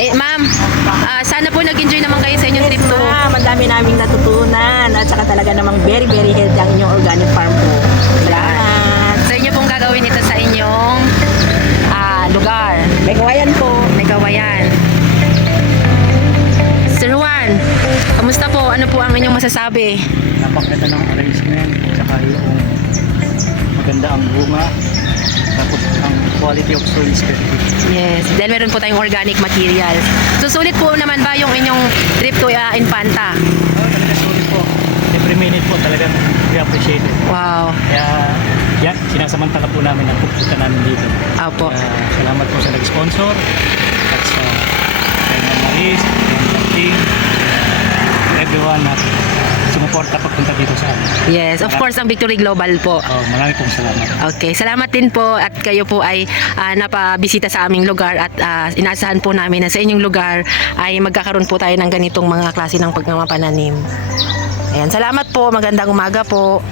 Ma'am, sana po nag-enjoy naman kayo sa inyong trip to. Madami naming natutunan at saka talaga namang very healthy ang inyong organic farm po. Salamat. Sa inyo pong gagawin ito sa inyong lugar. May kawayan po. May Kawayan. Sir Juan, kamusta po? Ano po ang inyong masasabi? Napakaganda ng arrangement, tsaka yung maganda ang bunga, tapos ang quality of soil is very good. Yes, dahil meron po tayong organic materials. Susulit po naman ba yung inyong trip to Infanta? Talaga sorry po. Every minute po talagang we appreciate it. Wow. Kaya yan, sinasamantala po namin ang pagpunta namin dito. Opo. Salamat po sa nag-sponsor at sa kay Ma'am Maris, Ma'am Team, everyone na sumuporta pagpunta dito sa amin. Yes, of course ang Victory Global po. Marami pong salamat. Okay, salamat din po at kayo po ay napabisita sa aming lugar at inaasahan po namin na sa inyong lugar ay magkakaroon po tayo ng ganitong mga klase ng pagmamapananim. Ayan, salamat po, magandang umaga po.